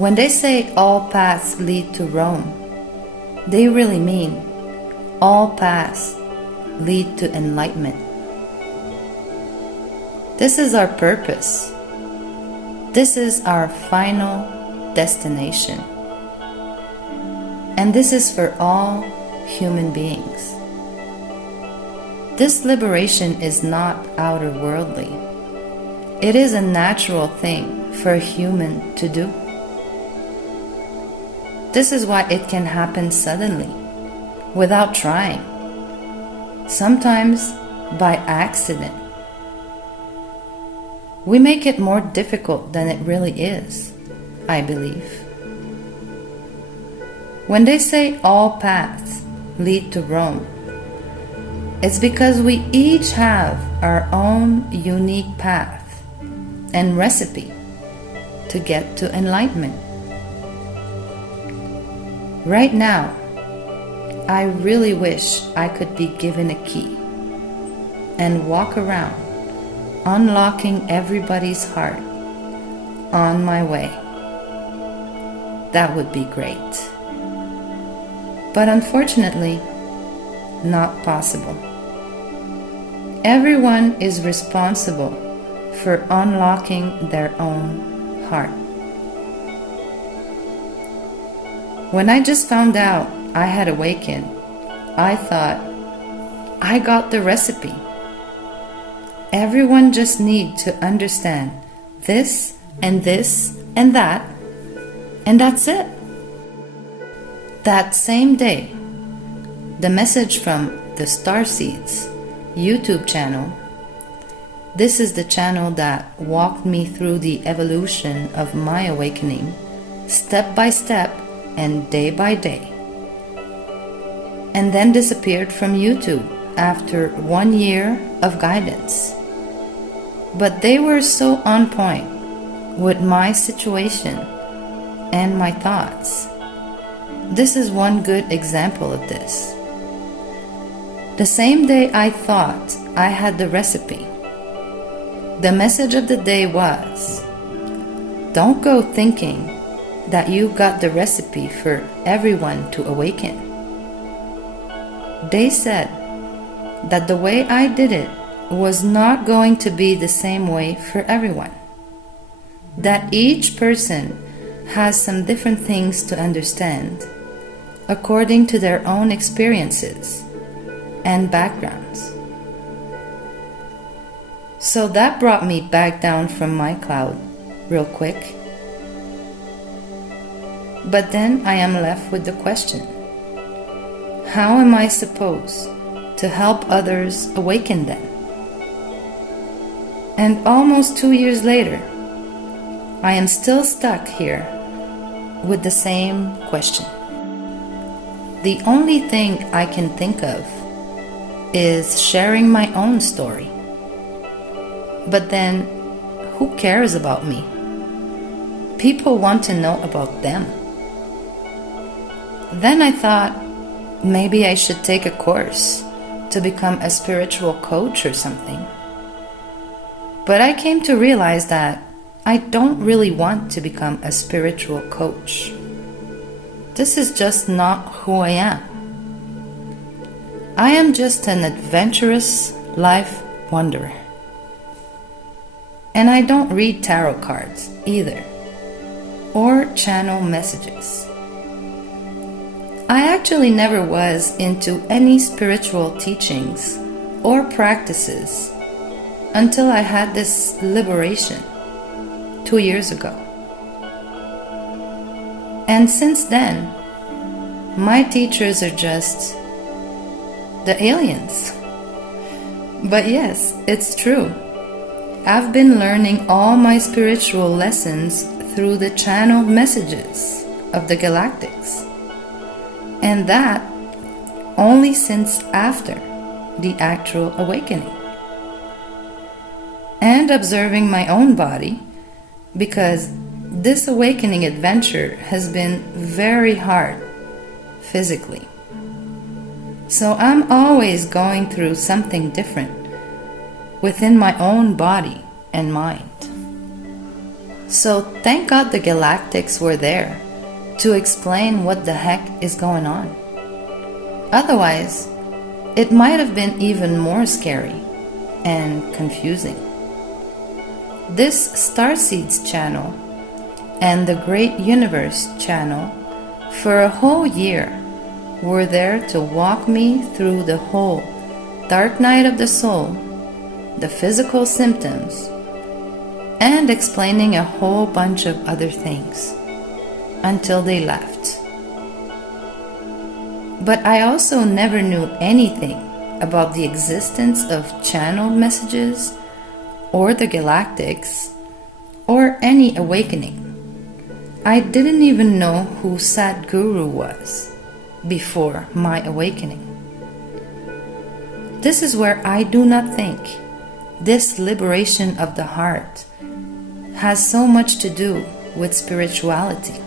When they say all paths lead to Rome, they really mean all paths lead to enlightenment. This is our purpose. This is our final destination. And this is for all human beings. This liberation is not outer worldly. It is a natural thing for a human to do. This is why it can happen suddenly, without trying, sometimes by accident. We make it more difficult than it really is, I believe. When they say all paths lead to Rome, it's because we each have our own unique path and recipe to get to enlightenment. Right now, I really wish I could be given a key and walk around unlocking everybody's heart on my way. That would be great. But unfortunately, not possible. Everyone is responsible for unlocking their own heart. When I just found out I had awakened, I thought, I got the recipe. Everyone just needs to understand this and that, and that's it. That same day, the message from the Starseeds YouTube channel, this is the channel that walked me through the evolution of my awakening, step by step and day by day, and then disappeared from YouTube after 1 year of guidance. But they were so on point with my situation and my thoughts. This is one good example of this. The same day I thought I had the recipe, the message of the day was, don't go thinking that you got the recipe for everyone to awaken. They said that the way I did it was not going to be the same way for everyone. That each person has some different things to understand according to their own experiences and backgrounds. So that brought me back down from my cloud real quick. But then I am left with the question, how am I supposed to help others awaken then? And almost 2 years later, I am still stuck here with the same question. The only thing I can think of is sharing my own story. But then, who cares about me? People want to know about them. Then I thought, maybe I should take a course to become a spiritual coach or something. But I came to realize that I don't really want to become a spiritual coach. This is just not who I am. I am just an adventurous life wanderer. And I don't read tarot cards either, or channel messages. I actually never was into any spiritual teachings or practices until I had this liberation 2 years ago. And since then, my teachers are just the aliens. But yes, it's true. I've been learning all my spiritual lessons through the channeled messages of the galactics. And that only since after the actual awakening. And observing my own body, because this awakening adventure has been very hard physically. So I'm always going through something different within my own body and mind. So thank God the galactics were there to explain what the heck is going on. Otherwise, it might have been even more scary and confusing. This Starseeds channel and the Great Universe channel for a whole year were there to walk me through the whole dark night of the soul, the physical symptoms, and explaining a whole bunch of other things until they left. But I also never knew anything about the existence of channeled messages or the galactics or any awakening. I didn't even know who Sadhguru was before my awakening. This is where I do not think this liberation of the heart has so much to do with spirituality.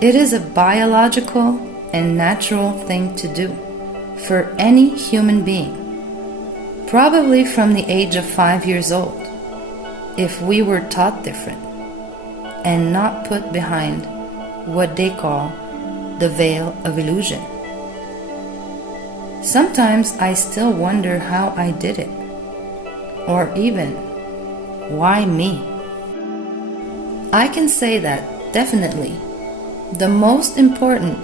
It is a biological and natural thing to do for any human being, probably from the age of 5 years old, if we were taught different and not put behind what they call the veil of illusion. Sometimes I still wonder how I did it, or even why me? I can say that definitely the most important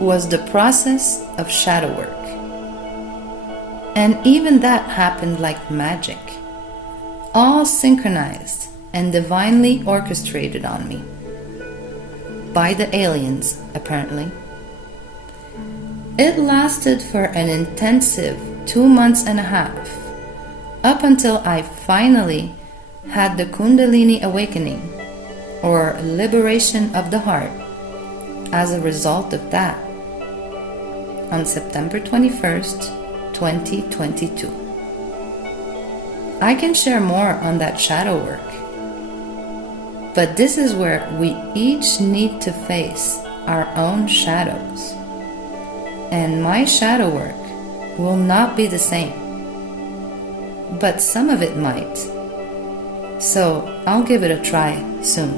was the process of shadow work. And even that happened like magic, all synchronized and divinely orchestrated on me. By the aliens, apparently. It lasted for an intensive 2 months and a half, up until I finally had the Kundalini awakening, or liberation of the heart, as a result of that, on September 21st, 2022. I can share more on that shadow work, but this is where we each need to face our own shadows. And my shadow work will not be the same, but some of it might. So I'll give it a try soon.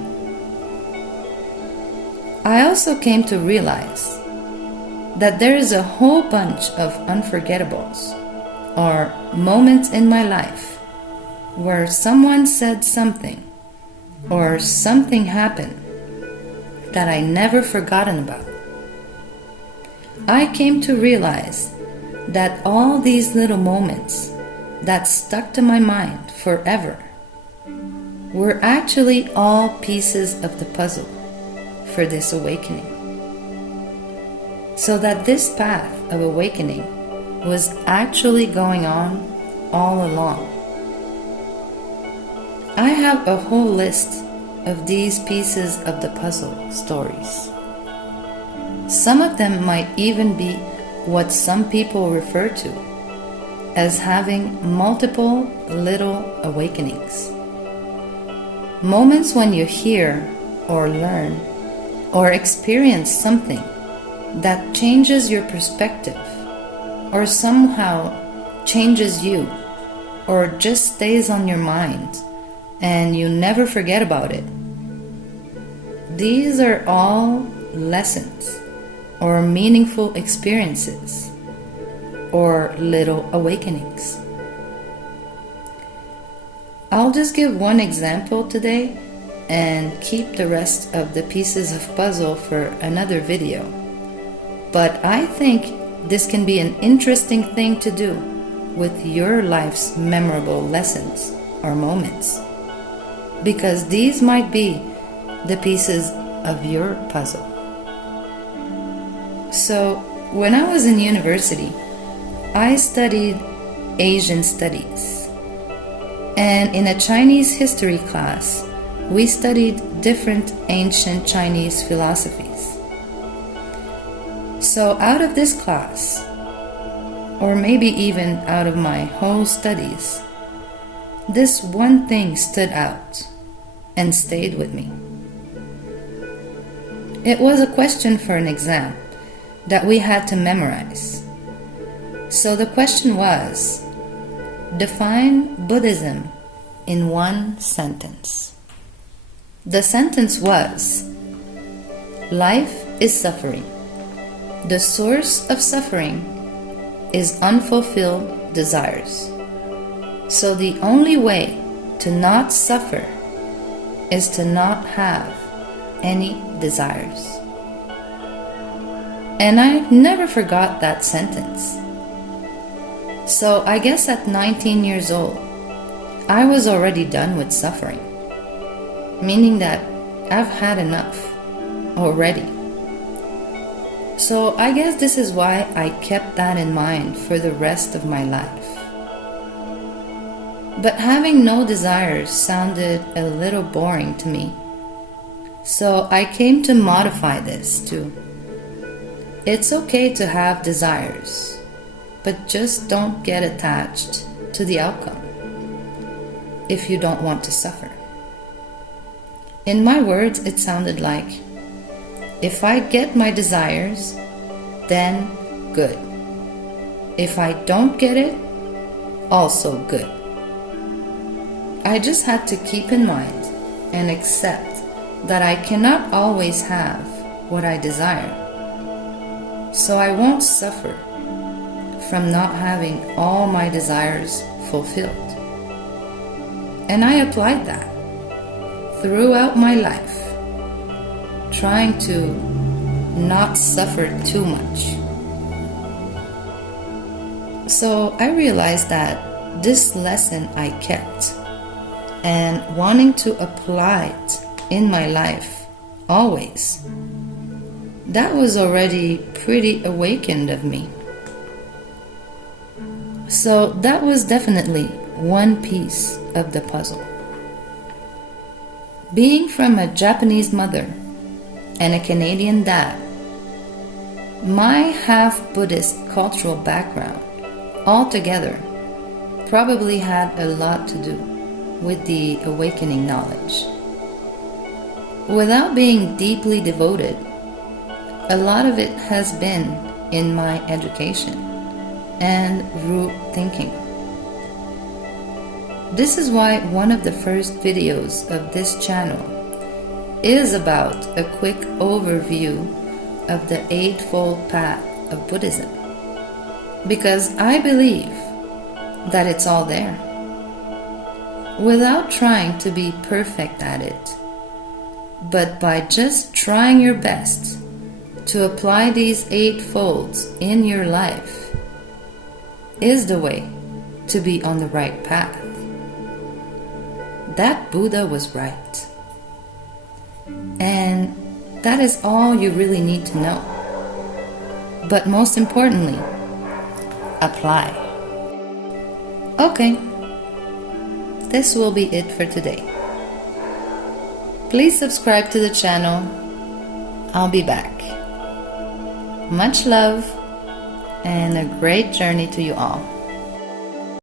I also came to realize that there is a whole bunch of unforgettables, or moments in my life where someone said something or something happened that I never forgotten about. I came to realize that all these little moments that stuck to my mind forever were actually all pieces of the puzzle for this awakening. So that this path of awakening was actually going on all along. I have a whole list of these pieces of the puzzle stories. Some of them might even be what some people refer to as having multiple little awakenings. Moments when you hear or learn or experience something that changes your perspective or somehow changes you or just stays on your mind and you never forget about it. These are all lessons or meaningful experiences or little awakenings. I'll just give one example today and keep the rest of the pieces of puzzle for another video. But I think this can be an interesting thing to do with your life's memorable lessons or moments, because these might be the pieces of your puzzle. So, when I was in university, I studied Asian studies. And in a Chinese history class, we studied different ancient Chinese philosophies. So out of this class, or maybe even out of my whole studies, this one thing stood out and stayed with me. It was a question for an exam that we had to memorize. So the question was, define Buddhism in one sentence. The sentence was, life is suffering. The source of suffering is unfulfilled desires. So the only way to not suffer is to not have any desires. And I never forgot that sentence. So I guess at 19 years old, I was already done with suffering, meaning that I've had enough already. So I guess this is why I kept that in mind for the rest of my life. But having no desires sounded a little boring to me. So I came to modify this to, it's okay to have desires, but just don't get attached to the outcome if you don't want to suffer. In my words, it sounded like, if I get my desires, then good. If I don't get it, also good. I just had to keep in mind and accept that I cannot always have what I desire. So I won't suffer from not having all my desires fulfilled. And I applied that throughout my life, trying to not suffer too much. So I realized that this lesson I kept, and wanting to apply it in my life always, that was already pretty awakened of me. So that was definitely one piece of the puzzle. Being from a Japanese mother and a Canadian dad, my half-Buddhist cultural background altogether probably had a lot to do with the awakening knowledge. Without being deeply devoted, a lot of it has been in my education and root thinking. This is why one of the first videos of this channel is about a quick overview of the Eightfold Path of Buddhism, because I believe that it's all there. Without trying to be perfect at it, but by just trying your best to apply these eightfolds in your life, is the way to be on the right path. That Buddha was right. And that is all you really need to know. But most importantly, apply. Okay, this will be it for today. Please subscribe to the channel. I'll be back. Much love and a great journey to you all.